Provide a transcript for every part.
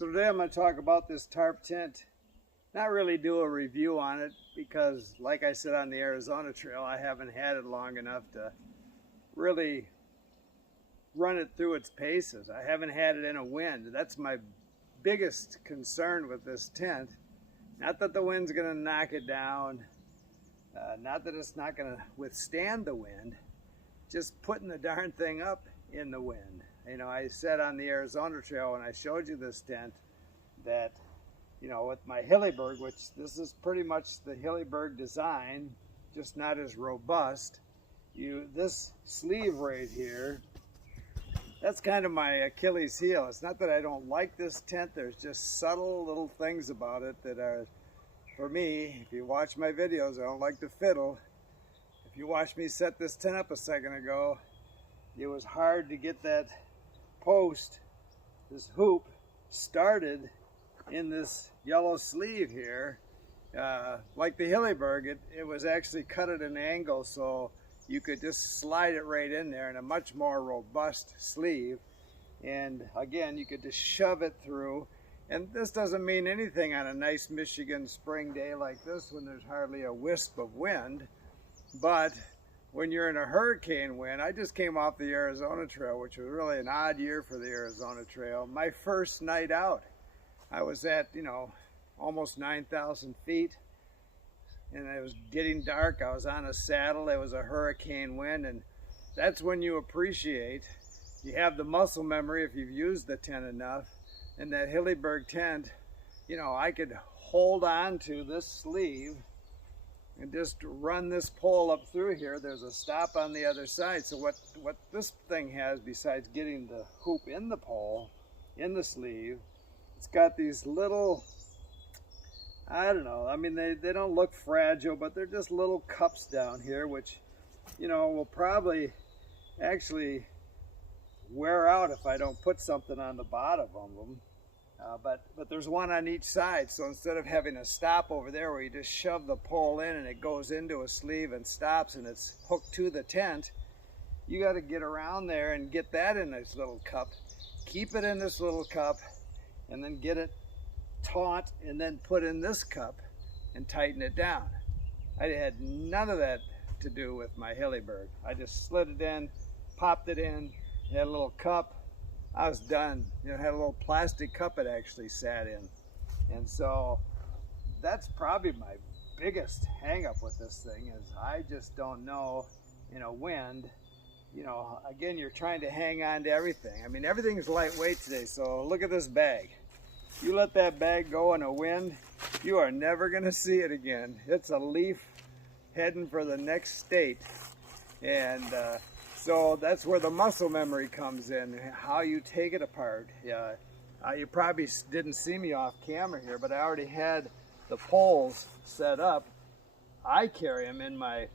So today I'm going to talk about this tarp tent. Not really do a review on it because, like I said on the Arizona Trail, I haven't had it long enough to really run it through its paces. I haven't had it in a wind. That's my biggest concern with this tent. Not that the wind's going to knock it down, not that it's not going to withstand the wind, just putting the darn thing up in the wind. You know, I said on the Arizona Trail when I showed you this tent that, you know, with my Hillyberg, which this is pretty much the Hillyberg design, just not as robust, this sleeve right here, that's kind of my Achilles heel. It's not that I don't like this tent, there's just subtle little things about it that are, for me, if you watch my videos, I don't like to fiddle. If you watched me set this tent up a second ago, it was hard to get that post, this hoop, started in this yellow sleeve here. Like the Hillyberg, it was actually cut at an angle so you could just slide it right in there in a much more robust sleeve. And again, you could just shove it through. And this doesn't mean anything on a nice Michigan spring day like this when there's hardly a wisp of wind. But when you're in a hurricane wind, I just came off the Arizona Trail, which was really an odd year for the Arizona Trail. My first night out, I was at, you know, almost 9,000 feet, and it was getting dark. I was on a saddle. It was a hurricane wind, and that's when you appreciate. You have the muscle memory if you've used the tent enough. And that Hillyberg tent, you know, I could hold on to this sleeve and just run this pole up through here. There's a stop on the other side. So what this thing has, besides getting the hoop in the pole, in the sleeve, it's got these little, I don't know, I mean, they don't look fragile, but they're just little cups down here, which, you know, will probably actually wear out if I don't put something on the bottom of them. But there's one on each side, so instead of having a stop over there where you just shove the pole in and it goes into a sleeve and stops and it's hooked to the tent, you got to get around there and get that in this little cup, keep it in this little cup, and then get it taut and then put in this cup and tighten it down. I had none of that to do with my Hillyberg. I just slid it in, popped it in, had a little cup. I was done. You know, had a little plastic cup it actually sat in. And so that's probably my biggest hang up with this thing is I just don't know in a wind, you know, again, you're trying to hang on to everything. I mean, everything's lightweight today, so look at this bag. You let that bag go in a wind, you are never gonna see it again. It's a leaf heading for the next state. And so that's where the muscle memory comes in, how you take it apart. You probably didn't see me off camera here, but I already had the poles set up. I carry them in my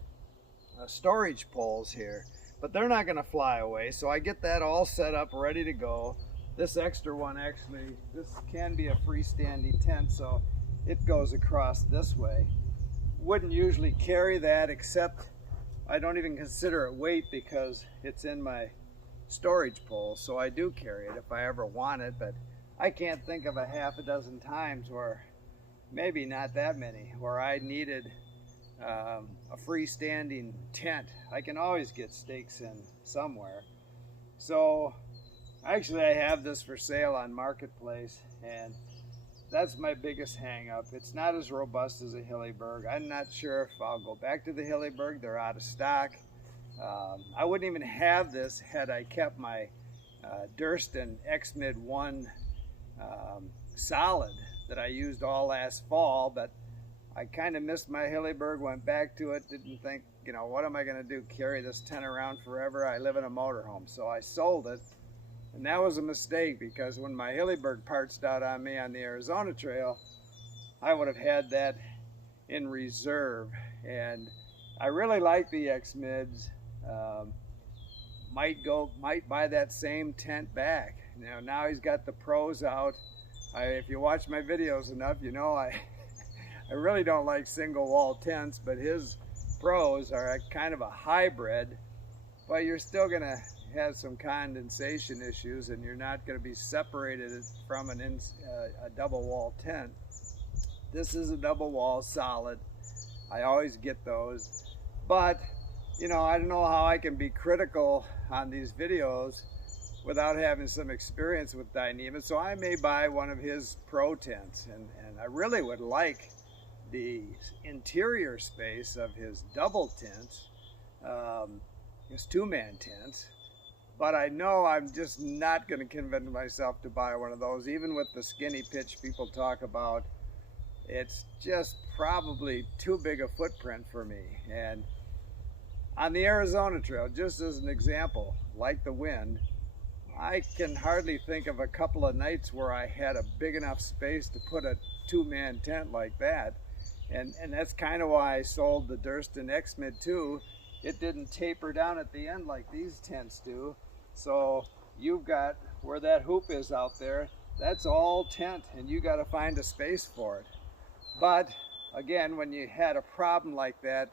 storage poles here, but they're not going to fly away. So I get that all set up, ready to go. This extra one actually, this can be a freestanding tent, so it goes across this way. Wouldn't usually carry that, except I don't even consider it weight because it's in my storage pole, so I do carry it if I ever want it, but I can't think of a half a dozen times, or maybe not that many, where I needed a freestanding tent. I can always get stakes in somewhere. So actually I have this for sale on Marketplace, and that's my biggest hang up. It's not as robust as a Hillyberg. I'm not sure if I'll go back to the Hillyberg. They're out of stock. I wouldn't even have this had I kept my Durston X-Mid 1 solid that I used all last fall, but I kind of missed my Hillyberg, went back to it, didn't think, you know, what am I going to do, carry this tent around forever? I live in a motorhome, so I sold it. And that was a mistake, because when my Hillyberg partsed out on me on the Arizona Trail, I would have had that in reserve. And I really like the X-Mids. Might buy that same tent back. Now he's got the pros out. If you watch my videos enough, you know I really don't like single wall tents, but his pros are kind of a hybrid, but you're still gonna has some condensation issues and you're not going to be separated from a double wall tent. This is a double wall solid. I always get those, but you know, I don't know how I can be critical on these videos without having some experience with Dyneema. So I may buy one of his pro tents, and I really would like the interior space of his double tents, his two-man tents, but I know I'm just not going to convince myself to buy one of those. Even with the skinny pitch people talk about, it's just probably too big a footprint for me. And on the Arizona Trail, just as an example, like the wind, I can hardly think of a couple of nights where I had a big enough space to put a two-man tent like that. And that's kind of why I sold the Durston X-Mid 2. It didn't taper down at the end like these tents do. So you've got where that hoop is out there, that's all tent, and you got to find a space for it. But again, when you had a problem like that,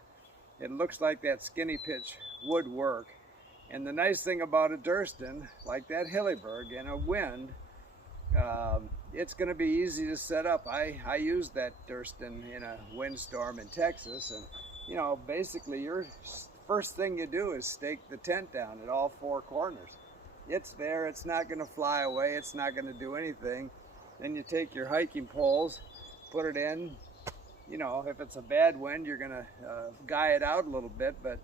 it looks like that skinny pitch would work. And the nice thing about a Durston, like that Hilleberg, in a wind, it's going to be easy to set up. I used that Durston in a windstorm in Texas, and you know, basically your first thing you do is stake the tent down at all four corners. It's there, it's not going to fly away, it's not going to do anything. Then you take your hiking poles, put it in. You know, if it's a bad wind, you're going to guy it out a little bit, but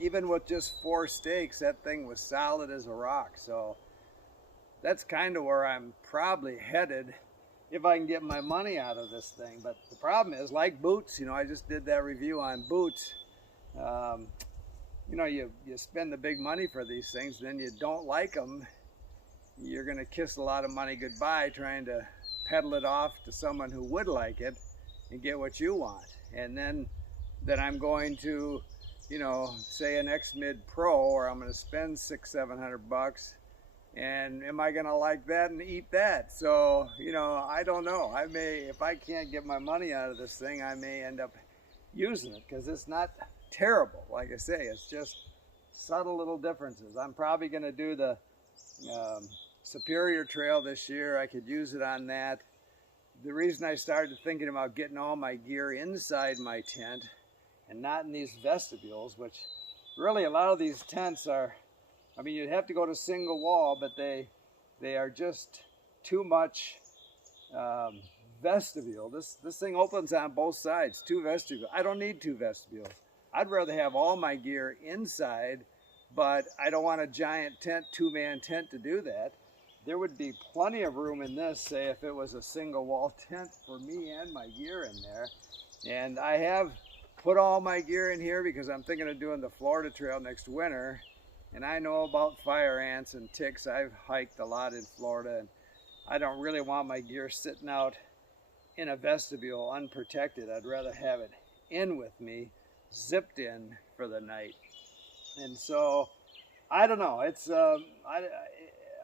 even with just 4 stakes, that thing was solid as a rock. So that's kind of where I'm probably headed if I can get my money out of this thing. But the problem is, like boots, you know, I just did that review on boots. You know, you spend the big money for these things, then you don't like them. You're going to kiss a lot of money goodbye trying to peddle it off to someone who would like it and get what you want. And then I'm going to, you know, say an X-Mid Pro, or I'm going to spend $600-700 bucks, and am I going to like that and eat that? So, you know, I don't know. I may, if I can't get my money out of this thing, I may end up using it, because it's not terrible. Like I say, it's just subtle little differences. I'm probably going to do the Superior Trail this year. I could use it on that. The reason I started thinking about getting all my gear inside my tent and not in these vestibules, which really a lot of these tents are, I mean, you'd have to go to single wall, but they are just too much vestibule. This thing opens on both sides, 2 vestibules. I don't need 2 vestibules. I'd rather have all my gear inside, but I don't want a giant tent, 2-man tent to do that. There would be plenty of room in this, say if it was a single wall tent for me and my gear in there. And I have put all my gear in here because I'm thinking of doing the Florida Trail next winter. And I know about fire ants and ticks. I've hiked a lot in Florida, and I don't really want my gear sitting out in a vestibule unprotected. I'd rather have it in with me, zipped in for the night. And so, I don't know. It's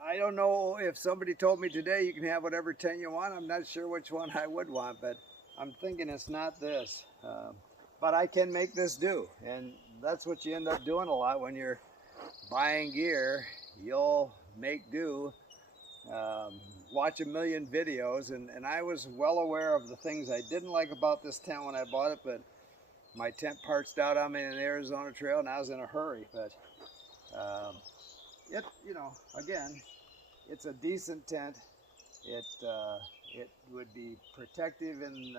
I don't know if somebody told me today you can have whatever tent you want. I'm not sure which one I would want, but I'm thinking it's not this. But I can make this do, and that's what you end up doing a lot when you're buying gear. You'll make do, watch a million videos, and I was well aware of the things I didn't like about this tent when I bought it, but my tent parched out on me in the Arizona Trail, and I was in a hurry. But it, you know, again, it's a decent tent. It would be protective in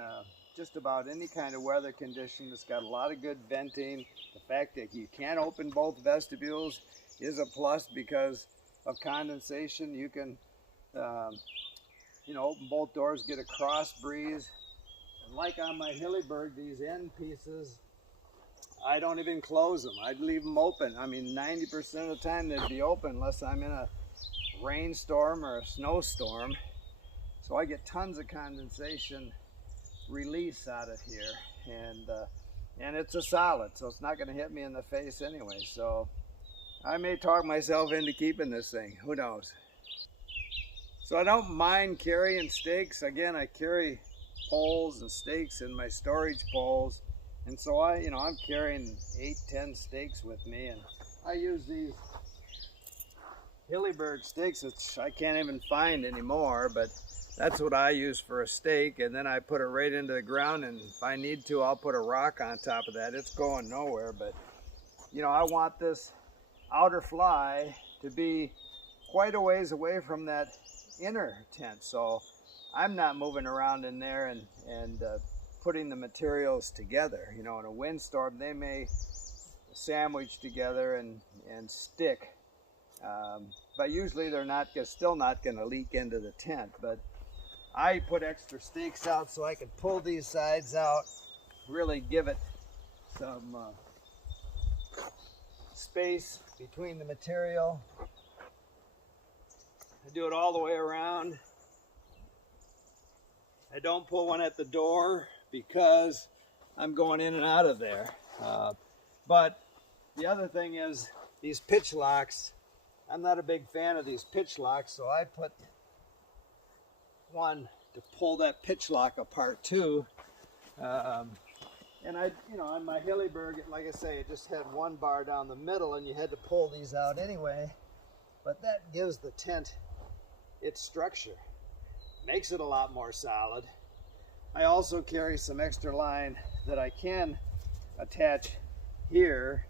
just about any kind of weather condition. It's got a lot of good venting. The fact that you can open both vestibules is a plus because of condensation. You can, you know, open both doors, get a cross breeze. And like on my Hilleberg, these end pieces, I don't even close them. I'd leave them open. I mean, 90% of the time they'd be open unless I'm in a rainstorm or a snowstorm. So I get tons of condensation release out of here, and it's a solid, so it's not going to hit me in the face anyway. So I may talk myself into keeping this thing. Who knows? So I don't mind carrying stakes. Again, I carry poles and stakes in my storage poles. And so I'm carrying 8-10 stakes with me, and I use these Hillyberg stakes, which I can't even find anymore, but that's what I use for a stake, and then I put it right into the ground, and if I need to, I'll put a rock on top of that. It's going nowhere, but you know, I want this outer fly to be quite a ways away from that inner tent, so I'm not moving around in there and putting the materials together. You know, in a windstorm, they may sandwich together and stick, but usually they're still not going to leak into the tent. But I put extra stakes out so I can pull these sides out, really give it some space between the material. I do it all the way around. I don't pull one at the door because I'm going in and out of there. But the other thing is these pitch locks. I'm not a big fan of these pitch locks, so I put one to pull that pitch lock apart too. And you know, on my Hillyberg, like I say, it just had one bar down the middle, and you had to pull these out anyway. But that gives the tent its structure, makes it a lot more solid. I also carry some extra line that I can attach here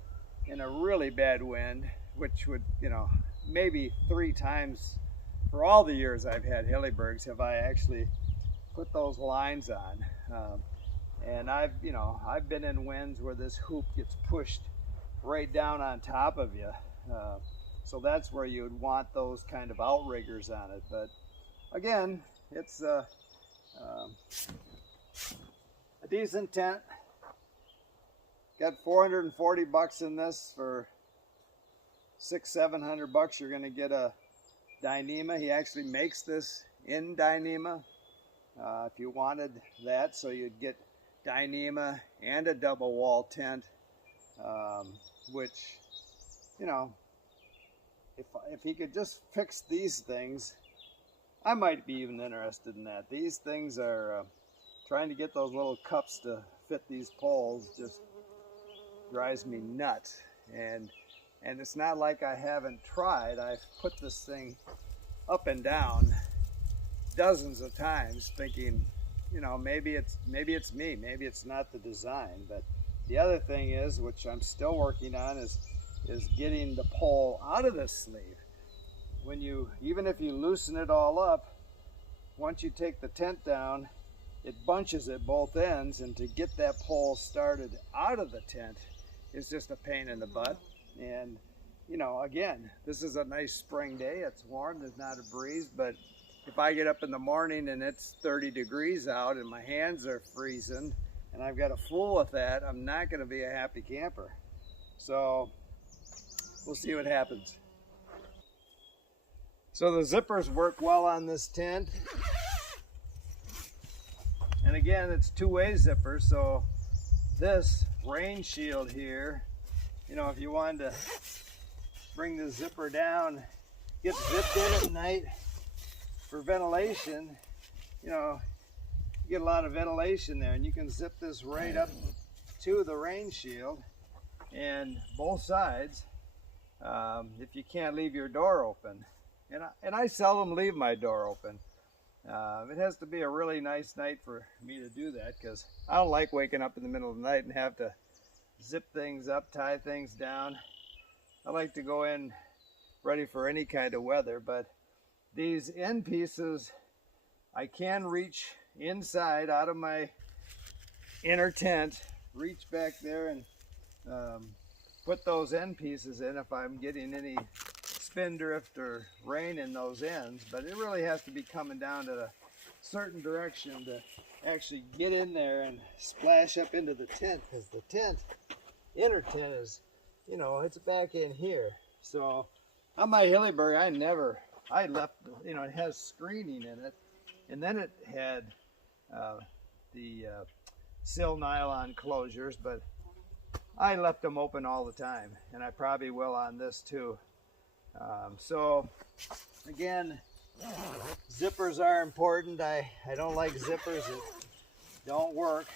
in a really bad wind, which would, you know, maybe 3 times for all the years I've had Hillybergs have I actually put those lines on. And I've been in winds where this hoop gets pushed right down on top of you. So that's where you would want those kind of outriggers on it. But again, it's a decent tent. Got 440 bucks in this. For $600-700 you're going to get a Dyneema. He actually makes this in Dyneema if you wanted that, so you'd get Dyneema and a double wall tent, which, you know, if he could just fix these things, I might be even interested in that. These things are trying to get those little cups to fit these poles just drives me nuts. And it's not like I haven't tried. I've put this thing up and down dozens of times thinking, you know, maybe it's me, maybe it's not the design. But the other thing is, which I'm still working on, is getting the pole out of this sleeve. Even if you loosen it all up, once you take the tent down, it bunches at both ends, and to get that pole started out of the tent is just a pain in the butt. And you know, again, this is a nice spring day. It's warm, there's not a breeze, but if I get up in the morning and it's 30 degrees out and my hands are freezing and I've got to fool with that, I'm not going to be a happy camper. So we'll see what happens. So the zippers work well on this tent. And again, it's two-way zippers, so this rain shield here, you know, if you wanted to bring the zipper down, get zipped in at night for ventilation, you know, you get a lot of ventilation there, and you can zip this right up to the rain shield and both sides if you can't leave your door open. And I seldom leave my door open. It has to be a really nice night for me to do that, because I don't like waking up in the middle of the night and have to zip things up, tie things down. I like to go in ready for any kind of weather, but these end pieces, I can reach inside out of my inner tent, reach back there and put those end pieces in if I'm getting any spindrift or rain in those ends. But it really has to be coming down to a certain direction to actually get in there and splash up into the tent, because the tent, inner tent, is, you know, it's back in here. So on my Hillyberg, I left, you know, it has screening in it, and then it had the sill nylon closures, but I left them open all the time, and I probably will on this too. So again, zippers are important. I don't like zippers that don't work.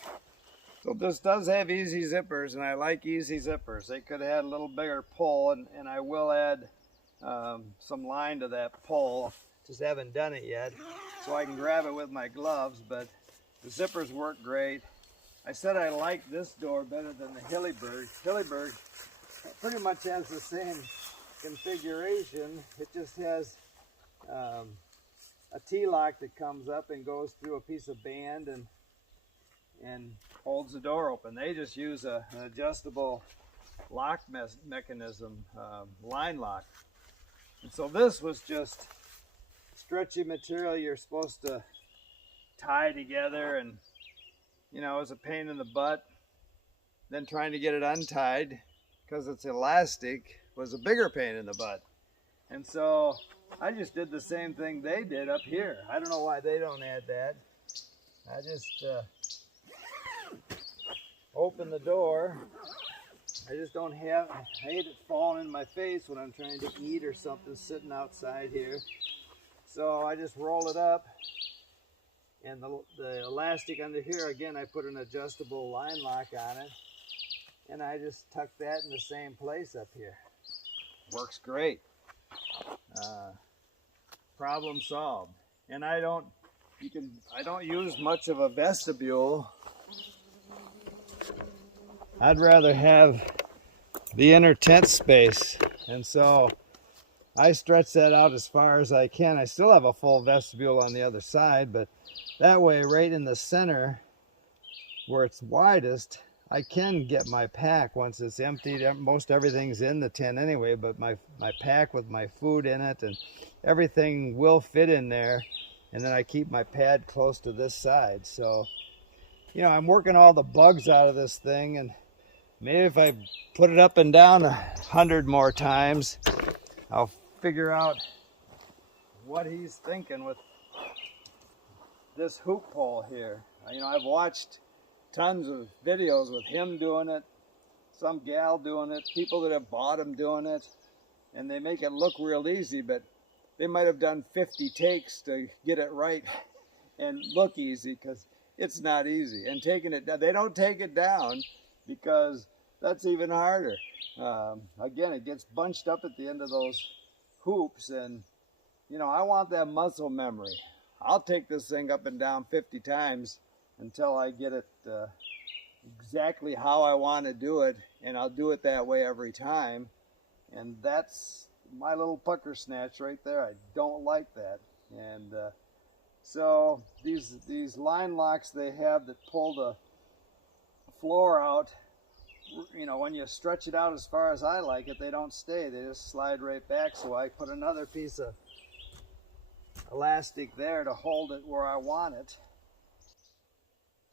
So this does have easy zippers, and I like easy zippers. They could have had a little bigger pull, and I will add some line to that pole. Just haven't done it yet, so I can grab it with my gloves, but the zippers work great. I said I like this door better than the Hillyberg. Hillyberg pretty much has the same configuration. It just has a T-lock that comes up and goes through a piece of band and holds the door open. They just use an adjustable lock mechanism, line lock. And so this was just stretchy material you're supposed to tie together, and you know, it was a pain in the butt. Then trying to get it untied because it's elastic was a bigger pain in the butt. And so I just did the same thing they did up here. I don't know why they don't add that. I just open the door. I just don't have, I hate it falling in my face when I'm trying to eat or something sitting outside here. So I just roll it up, and the elastic under here, again, I put an adjustable line lock on it, and I just tuck that in the same place up here. Works great. Problem solved. And I don't use much of a vestibule. I'd rather have the inner tent space, and so I stretch that out as far as I can. I still have a full vestibule on the other side, but that way, right in the center where it's widest, I can get my pack once it's emptied. Most everything's in the tent anyway, but my pack with my food in it and everything will fit in there, and then I keep my pad close to this side. So, you know, I'm working all the bugs out of this thing, and maybe if I put it up and down 100 more times, I'll figure out what he's thinking with this hoop pole here. You know, I've watched tons of videos with him doing it, some gal doing it, people that have bought him doing it, and they make it look real easy, but they might have done 50 takes to get it right and look easy, because it's not easy. And taking it down, they don't take it down because that's even harder. Again, it gets bunched up at the end of those hoops, and you know, I want that muscle memory. I'll take this thing up and down 50 times until I get it exactly how I want to do it, and I'll do it that way every time. And that's my little pucker snatch right there. I don't like that. And so these line locks they have that pull the floor out, you know, when you stretch it out as far as I like it, they don't stay. They just slide right back. So I put another piece of elastic there to hold it where I want it.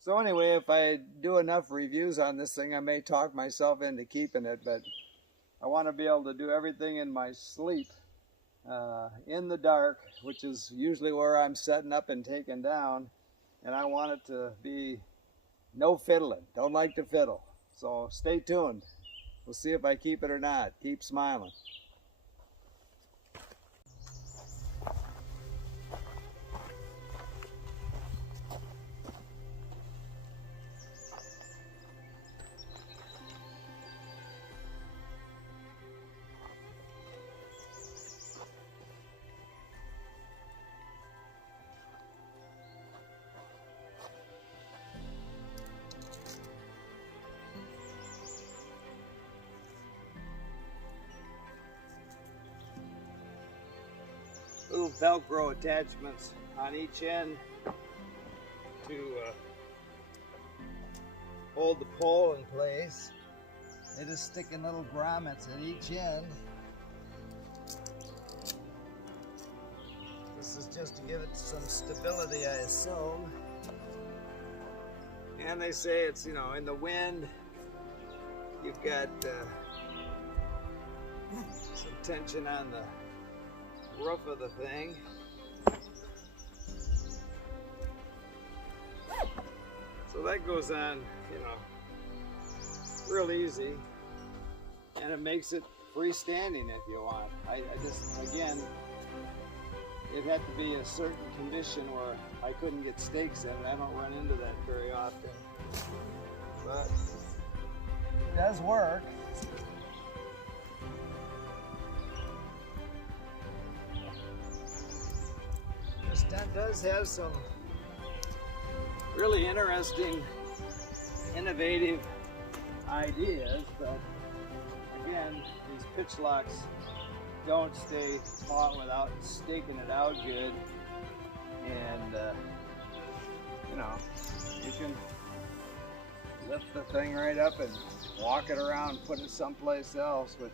So anyway, if I do enough reviews on this thing, I may talk myself into keeping it, but I want to be able to do everything in my sleep, in the dark, which is usually where I'm setting up and taking down, and I want it to be no fiddling. Don't like to fiddle. So stay tuned. We'll see if I keep it or not. Keep smiling. Little Velcro attachments on each end to hold the pole in place. They just stick in little grommets at each end. This is just to give it some stability, I assume. And they say it's, you know, in the wind, you've got some tension on the roof of the thing. So that goes on, you know, real easy, and it makes it freestanding if you want. I just, again, it had to be a certain condition where I couldn't get stakes in it. I don't run into that very often, but it does work. This tent does have some really interesting, innovative ideas, but again, these pitch locks don't stay taut without staking it out good. And you know, you can lift the thing right up and walk it around, put it someplace else, which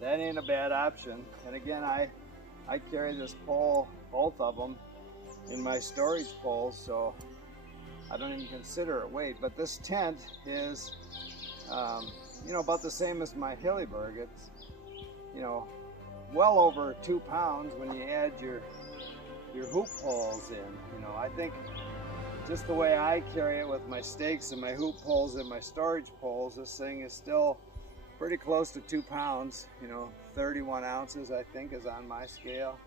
that ain't a bad option. And again, I carry this pole, both of them, in my storage poles, so I don't even consider it weight. But this tent is, you know, about the same as my Hillyberg. It's, you know, well over 2 pounds when you add your hoop poles in. You know, I think just the way I carry it with my stakes and my hoop poles and my storage poles, this thing is still pretty close to 2 pounds. You know, 31 ounces I think is on my scale,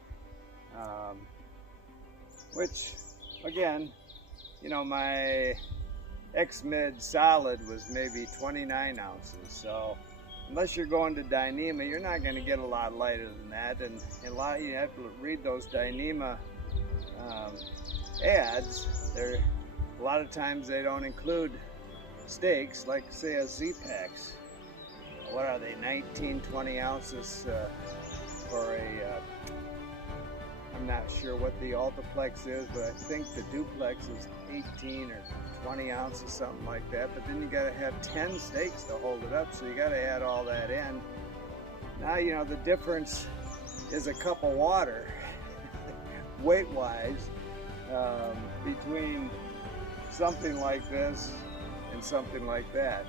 which again, you know, my X-Mid solid was maybe 29 ounces. So unless you're going to Dyneema, you're not going to get a lot lighter than that. And a lot, you have to read those Dyneema ads. They're, a lot of times they don't include stakes, like say a Z-Packs. What are they, 19, 20 ounces for a, I'm not sure what the Altaplex is, but I think the Duplex is 18 or 20 ounces, something like that. But then you got to have 10 stakes to hold it up, so you got to add all that in. Now, you know, the difference is a cup of water, weight-wise, between something like this and something like that.